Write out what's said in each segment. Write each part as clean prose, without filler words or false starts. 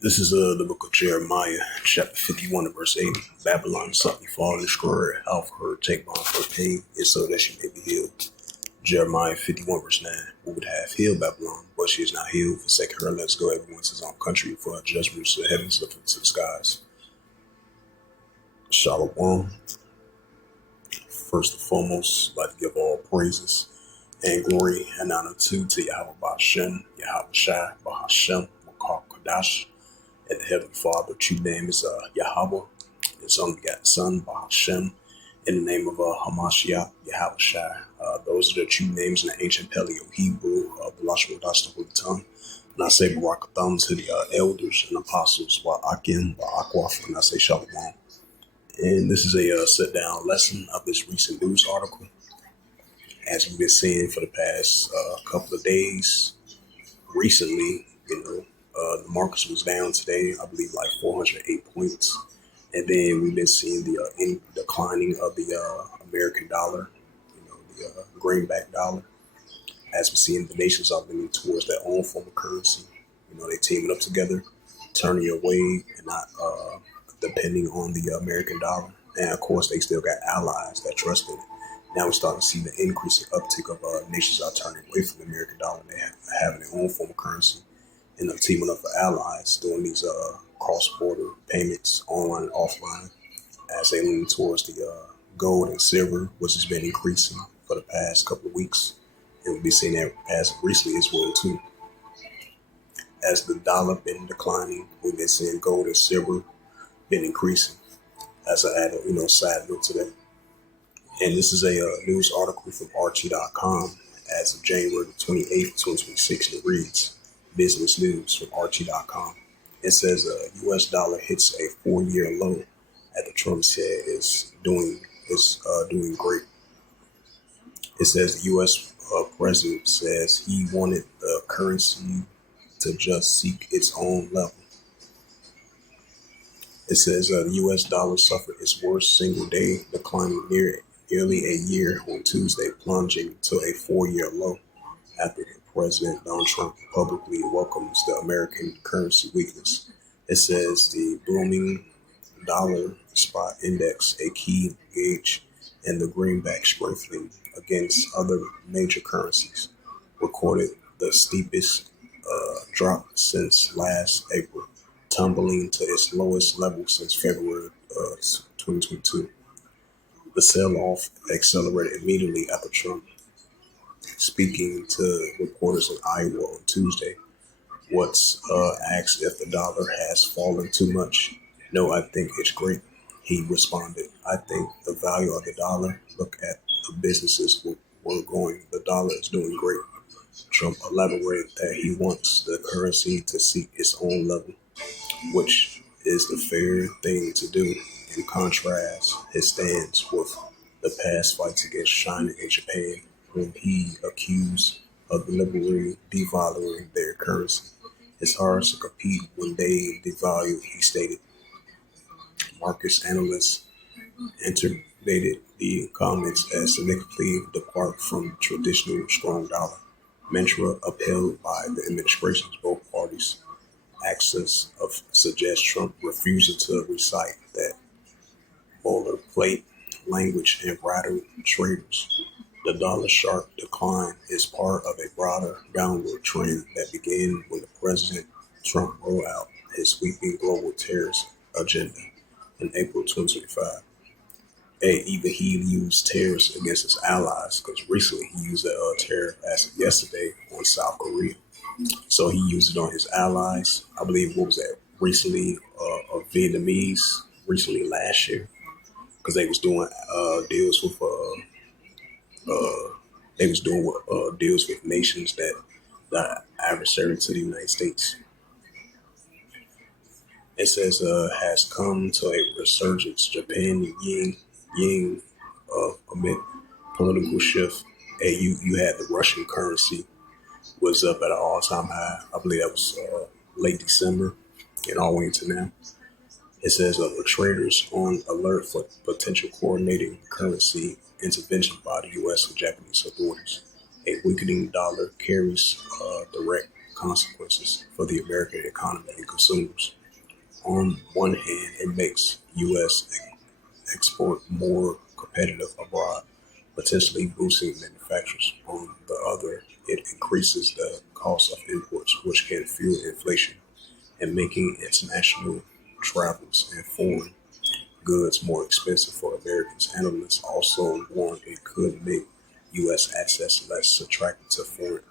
This is the book of Jeremiah, chapter 51, and verse 8. Babylon suddenly fall and destroy her, out for her, take bond for her pain, and so that she may be healed. Jeremiah 51, verse 9. Who would have healed Babylon, but she is not healed. Forsake her, let's go everyone to his own country, for her judgments to the heavens, lift to the skies. Shalom. First and foremost, I'd like to give all praises and glory and honor to Yahweh Ba'ashem, Yahweh Shai, Bahashem, Makar Kadash, and the Heavenly Father. True name is Yahweh, his only begotten Son, Bahashem, in the name of Hamashiach, Yahweh Shai. Those are the true names in the ancient Paleo Hebrew, Belashim Dash, the Holy Tongue. And I say Barakatham to the elders and apostles, Wa'akim, Wa'akwaf, and I say Shalom. And this is a sit-down lesson of this recent news article. As we've been seeing for the past couple of days, recently, the markets was down today, I believe like 408 points. And then we've been seeing the declining of the American dollar, the greenback dollar. As we're seeing the nations are leaning towards their own form of currency. They teaming up together, turning away and not depending on the American dollar. And of course, they still got allies that trust in it. Now we're starting to see the increasing uptick of nations are turning away from the American dollar. They having their own form of currency and teaming up for allies, doing these cross-border payments online and offline as they lean towards the gold and silver, which has been increasing for the past couple of weeks. And we'll be seeing that as recently as well too. As the dollar been declining, we've been seeing gold and silver been increasing. As I add a side note to that. And this is a news article from Archie.com as of January 28th, 2026. And it reads, Business News from Archie.com. It says U.S. dollar hits a 4-year low at the Trump said is doing great. It says the U.S. President says he wanted the currency to just seek its own level. It says the U.S. dollar suffered its worst single day, declining nearly a year on Tuesday, plunging to a 4-year low after President Donald Trump publicly welcomes the American currency weakness. It says the blooming dollar spot index, a key gauge, and the greenback strengthening against other major currencies, recorded the steepest drop since last April, tumbling to its lowest level since February 2022. The sell-off accelerated immediately after Trump, speaking to reporters in Iowa on Tuesday, Watts asked if the dollar has fallen too much. No, I think it's great, he responded. I think the value of the dollar, look at the businesses we're going, the dollar is doing great. Trump elaborated that he wants the currency to seek its own level, which is the fair thing to do. In contrast, his stance with the past fights against China and Japan, whom he accused of deliberately devaluing their currency. It's hard to compete when they devalue, he stated. Markets analysts interpreted the comments as significantly depart from traditional strong dollar mantra upheld by the administration's both parties. Access of suggests Trump refusal to recite that boilerplate language and rattle traders. The dollar sharp decline is part of a broader downward trend that began when the President Trump rolled out his sweeping global tariffs agenda in April 2025. And even he used tariffs against his allies, because recently he used a tariff as of yesterday on South Korea. So he used it on his allies. I believe, what was that, recently, Vietnamese, recently last year, because they was doing deals with deals with nations that are adversary to the United States. It says has come to a resurgence. Japan Ying amid political shift. And you had the Russian currency was up at an all-time high. I believe that was late December and all the way into now. It says the traders on alert for potential coordinating currency intervention by the U.S. and Japanese authorities. A weakening dollar carries direct consequences for the American economy and consumers. On one hand, it makes U.S. export more competitive abroad, potentially boosting manufacturers. On the other, it increases the cost of imports, which can fuel inflation and making international travels and foreign goods more expensive for Americans. Analysts also warn it could make U.S. assets less attractive to foreign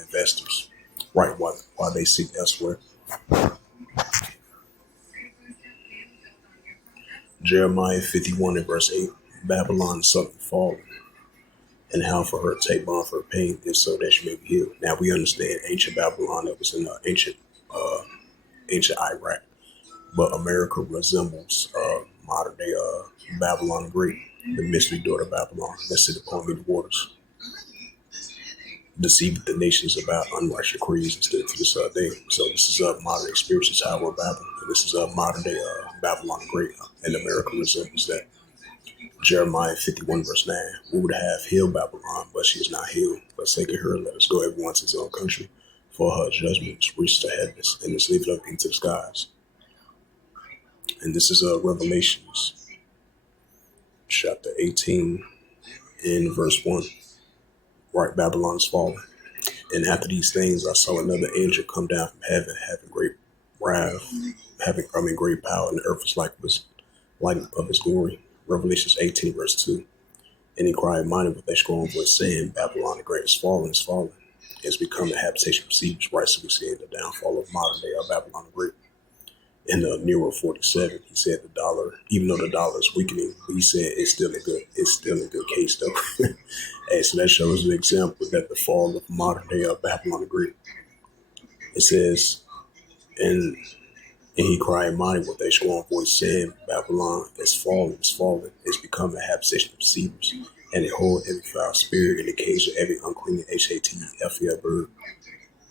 investors, right? While they seek elsewhere. Jeremiah 51 and verse 8, Babylon suffered falling, and how for her to take bond for her pain is so that she may be healed. Now we understand ancient Babylon that was in ancient Iraq, but America resembles modern day Babylon the Great, the mystery daughter of Babylon that sit upon many waters, deceiving the nations about unrighteous decrees instead to this day. So this is a modern experience of Tower of Babel, and this is a modern day Babylon the Great, and America resembles that. Jeremiah 51 verse 9, we would have healed Babylon, but she is not healed. Forsaking her, let us go everyone to his own country, for her judgments reach the heavens, and is lifted up into the skies. And this is Revelations chapter 18 in verse 1. Right, Babylon is fallen. And after these things, I saw another angel come down from heaven, having great wrath, great power, and the earth was like of his glory. Revelations 18 verse 2. And he cried mighty with a strong voice, saying, Babylon the Great is fallen, is fallen. It's become a habitation of thieves. Right, so we see the downfall of modern day Babylon the Great. In Nero 47, he said the dollar, even though the dollar is weakening, he said it's still a good case though. Hey, so that shows an example that the fall of modern day Babylon the Great. It says, and he cried mighty with a strong voice, saying, Babylon is fallen, it's become a habitation of deceivers, and it hold every foul spirit in the cage of every unclean HATEFL bird.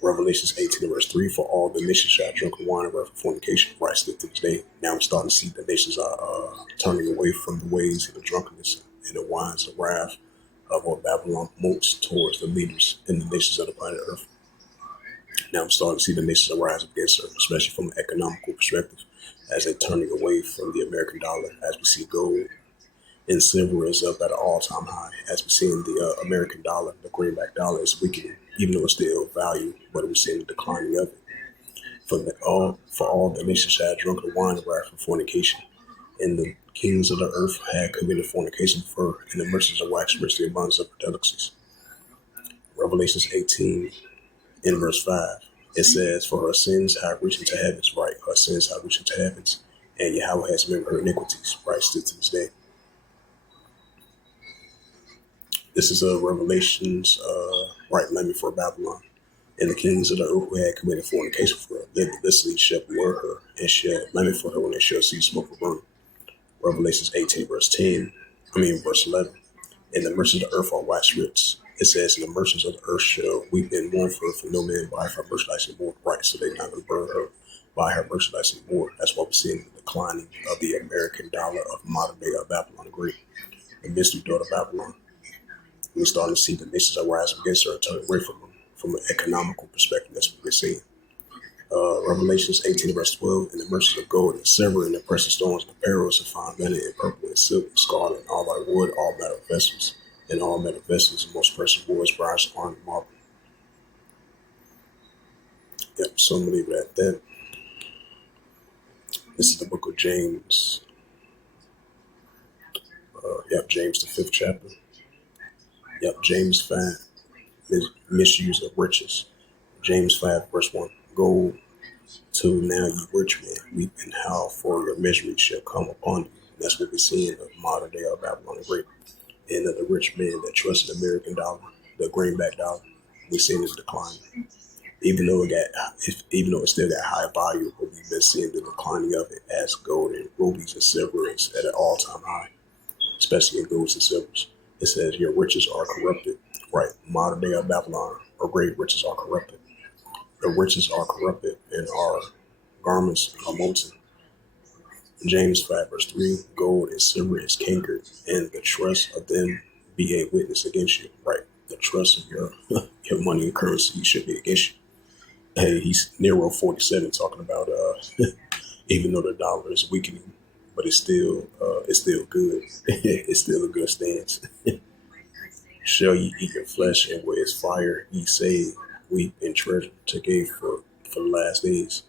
Revelations 18 verse 3, for all the nations shall drink of wine and wrath of fornication, right still to this day. Now we're starting to see the nations are turning away from the ways of the drunkenness and the wines of wrath of what Babylon promotes towards the leaders in the nations of the planet Earth. Now I'm starting to see the nations arise against her, especially from an economical perspective, as they're turning away from the American dollar, as we see gold and silver is up at an all-time high. As we see in the American dollar, the greenback dollar is weakening, even though it's still value, but we're seeing the declining of it. For all the nations shall drunk the wine of wrath for fornication, and the kings of the earth had committed fornication for her, and the merchants of wax rich the abundance of her delicacies. Revelations 18 in verse 5, it says, for her sins have reached into heavens, right? Her sins have reached into heavens, and Yahweh has remembered her iniquities, right? Still to this day. This is Revelations, right, lament for Babylon. And the kings of the earth who had committed fornication for her, this lead shall bewail her, and shall lament for her when they shall see smoke of burning. Revelations 18, verse 11. And the merchants of the earth are wax rich. It says, and the merchants of the earth shall weep and mourn for no man buy her merchandise anymore. Right, so they're not going to burn her, buy her merchandise anymore. That's why we're seeing the declining of the American dollar of modern day Babylon the Great, the mystery daughter of Babylon. We're starting to see the nations are rising against her and turning away from them from an economical perspective. That's what we're seeing. Revelations 18 verse 12, and the merchants of gold and silver and the precious stones and apparels and fine linen and purple and silk and scarlet and all thy wood, all metal vessels, and all metal vessels and most precious woods, bronze, iron, and marble. Yep, so I'm going to leave it at that. This is the book of James. James, the 5th chapter. James 5, misuse of riches. James 5, verse 1. Go to now, ye rich men, weep and howl, for your misery shall come upon you. And that's what we're seeing of modern day of Babylon the Great. And of the rich men that trust the American dollar, the greenback dollar, we're seeing it decline. Even though it still got high value, but we've been seeing the declining of it as gold and rubies and silver is at an all-time high, especially in golds and silvers. It says your riches are corrupted. Right, modern day of Babylon, or great riches are corrupted. The riches are corrupted, and our garments are molten. James 5 verse 3, gold and silver is cankered, and the trust of them be a witness against you. Right, the trust of your money and currency should be against you. Hey, he's Nero 47 talking about even though the dollar is weakening, but it's still good. It's still a good stance. Shall ye eat your flesh and where is fire? Ye say, weep and treasure to give for the last days.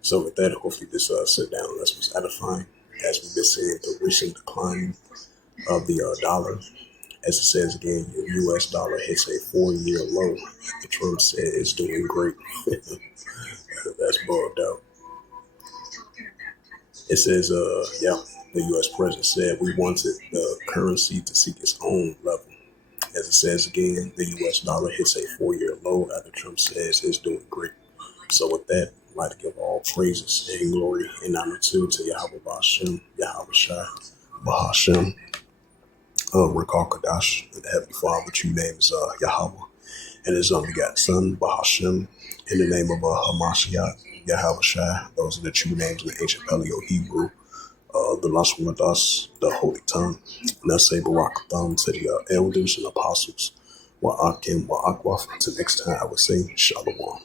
So with that, hopefully this sit down lesson was edifying. As we've been seeing the recent decline of the dollar. As it says again, the U.S. dollar hits a 4-year low. The Trump said it's doing great. That's bugged out. It says, yeah, the U.S. president said we wanted the currency to seek its own level. As it says again, the U.S. dollar hits a 4-year low after Trump says it's doing great. So with that, I'd like to give all praises and glory and honor to Yahweh Bashem, Yahweh Shai, Bahashem, Rakal Kadash, and the Heavenly Father, true name is Yahweh, and his only begotten Son, Bahashem, in the name of Hamashiach, Yahweh Shai. Those are the true names in the ancient Paleo Hebrew, the Lashwadas, the Holy Tongue. And I say Barakatham to the elders and apostles, Wa'akim, Wa'akwaf. Until next time, I would say Shalom.